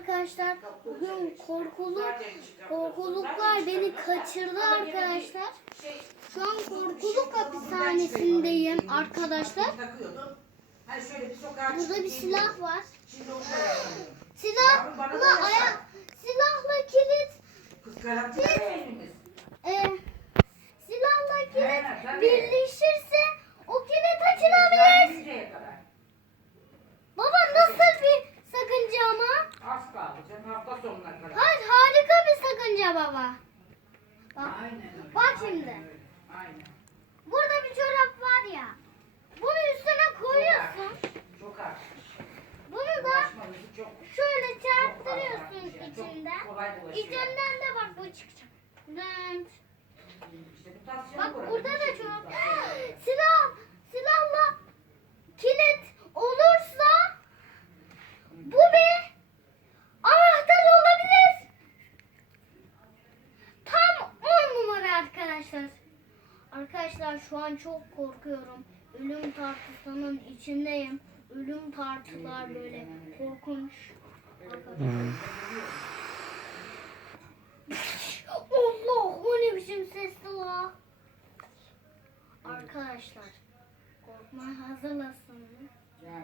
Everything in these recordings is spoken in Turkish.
Arkadaşlar bugün korkuluk korkuluklar beni kaçırdı arkadaşlar. Şu an korkuluk hapishanesindeyim arkadaşlar. Burada bir silah var. Silahla ayak silahla kilit evimiz. e, silahla kilit tabii. Baba. Bak, Aynen. Bak şimdi. Aynen. burada bir çorap var ya. Bunu üstüne koyuyorsun. Çok artmış. Bunu da şöyle çarptırıyorsun içinden. İçinden de bak bu çıkacak. Dön. İşte mutasyonu Bak burada. da çorap. mutasyonu. Silah, silahla kilit olursa bu bir anahtar olabilir. Tam 10 numara arkadaşlar. Arkadaşlar şu an çok korkuyorum. Ölüm tartısının içindeyim. Ölüm tartılar böyle korkunç. Allah o ne biçim sesli la. Arkadaşlar korkmaya hazırlasın. Ya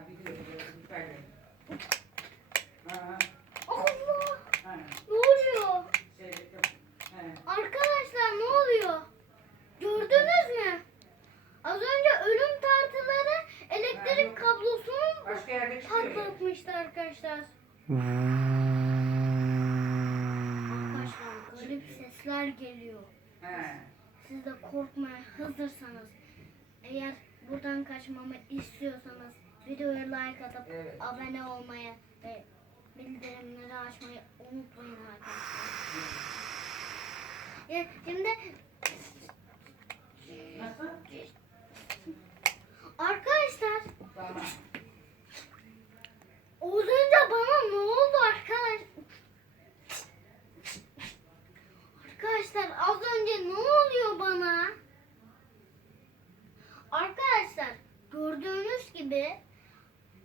çıkıyor. ya. patlatmıştı arkadaşlar. Arkadaşlar garip sesler geliyor. He. Siz de korkmaya hazırsanız, eğer buradan kaçmamı istiyorsanız videoya like atıp Evet. abone olmayı ve bildirimleri açmayı unutmayın arkadaşlar. Ya, şimdi Nasıl?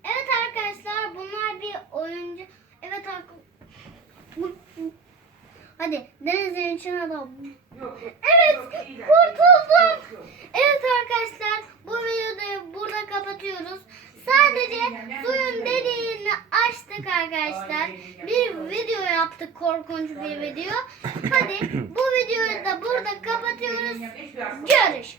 Evet arkadaşlar bunlar bir oyuncu. Evet arkadaşlar. Hadi denizin içine dal. Evet kurtuldum. Evet arkadaşlar bu videoyu burada kapatıyoruz. Sadece suyun deliğini açtık arkadaşlar. Bir video yaptık korkunç bir video. Hadi bu videoyu da burada kapatıyoruz. Hiçbir hastalık yok. Görüş.